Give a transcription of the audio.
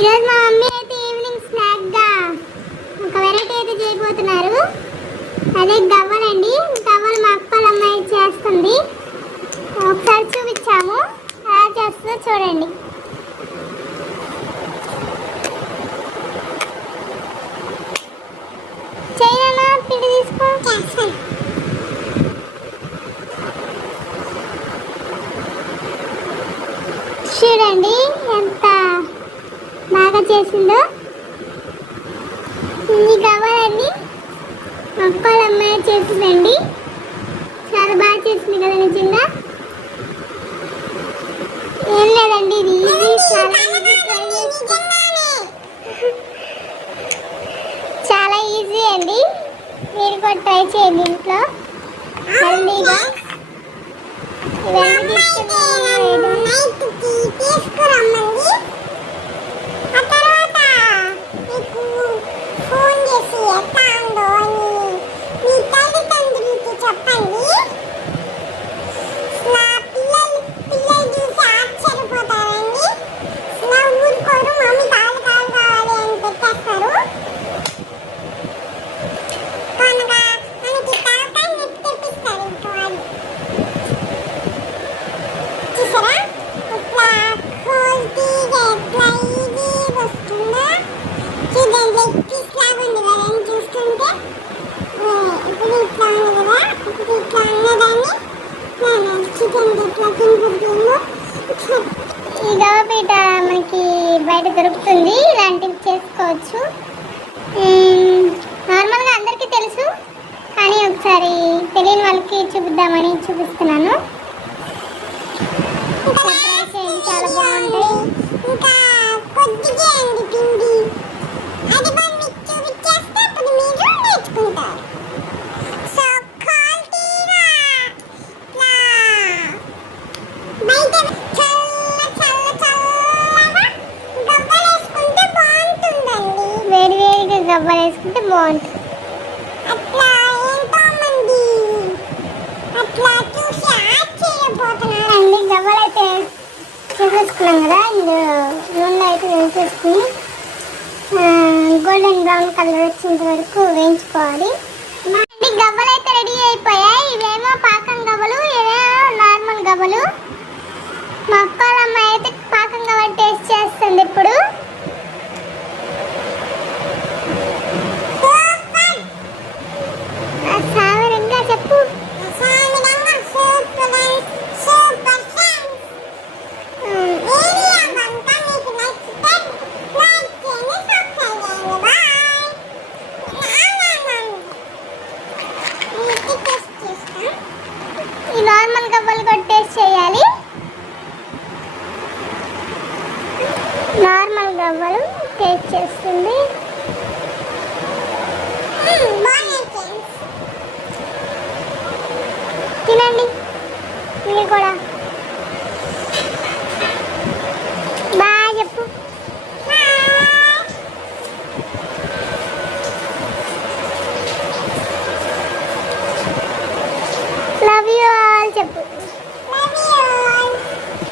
ఈరోజు మా మమ్మీ అయితే ఈవినింగ్ స్నాక్గా ఒక వెరైటీ అయితే చేయబోతున్నారు. అదే గవ్వలండి. గవ్వలు మా అక్క వాళ్ళ అమ్మాయి చేస్తుంది. ఒకసారి చూపించాము, ఎలా చేస్తుందో చూడండి. చైనా పిండి తీసుకో. చూడండి ఎంత బాగా చేసిందో. ఇన్ని గవ్వలన్నీ అక్క వాళ్ళ అమ్మాయి చేసిందండి. చాలా బాగా చేసింది కదా నిజంగా. ఏం లేదండి, ఇది చాలా ఈజీ అండి. మీరు కూడా ట్రై చేయండి ఇంట్లో హెల్దీగా. ఇవన్నీ తీసుకురమ్మండి. ఆ తర్వాత మీకు ఫోన్ చేసి ఎట్లా ఉందో అని మీ తల్లిదండ్రులకి చెప్పండి. పిల్లలు చూసి ఆశ్చర్యపోతారండి. ఊరుకోరు, మమ్మీ కాలు కావాలి అని పెట్టేస్తారు. మనకి తలకాయ నొప్పి తెప్పిస్తారు ఇంకో వాళ్ళు. చూసారా ఇట్లా క్వాలిటీగా ఎట్లా ఈజీ వస్తుందో. చూడండి, లెగ్ పీస్ లాగా ఉంది కదా అని చూస్తుంటే. ఇప్పుడు ఇట్లా ఉంది కదా, ఇప్పుడు ఇట్లా ఉన్నదాన్ని చికెన్ ఇట్లా తినబడుతుందో. ఈ గవ్వపీట మనకి బయట దొరుకుతుంది. ఇలాంటివి చేసుకోవచ్చు. నార్మల్గా అందరికీ తెలుసు, కానీ ఒకసారి తెలియని వాళ్ళకి చూపిద్దామని చూపిస్తున్నాను. చాలా బాగుంటాయి. ఇంకా కొద్దిగా అండి పిండి, అది మీకు చూపించేస్తే అప్పుడు మీరు నేర్చుకుంటారు. సో క్వాలిటీగా ఇట్లా బయట గవ్వలు వేసుకుంటే బాగుంటుందండి. వేడివేడిగా గవ్వలు వేసుకుంటే బాగుంటుంది. అట్లా ఎంతో మంది అట్లా చూసి ఆశ్చర్యపోతున్నారండి. గవ్వలు అయితే చేసేసుకున్నాం కదా, నూనె అయితే వేసేసుకుని గోల్డెన్ బ్రౌన్ కలర్ వచ్చేంత వరకు వేయించుకోవాలి. గవ్వలు అయితే రెడీ అయిపోయాయి. ఇవేమో పాకం గవ్వలు, ఇవేమో నార్మల్ గవ్వలు. మా అక్క వాళ్ళ అమ్మాయి అయితే పాకం గవ్వలు టేస్ట్ చేస్తుంది ఇప్పుడు. సావరంగా చెప్పు. ఈ నార్మల్ గవ్వలు కూడా టేస్ట్ చేయాలి. నార్మల్ గవ్వలు టేస్ట్ చేస్తుంది.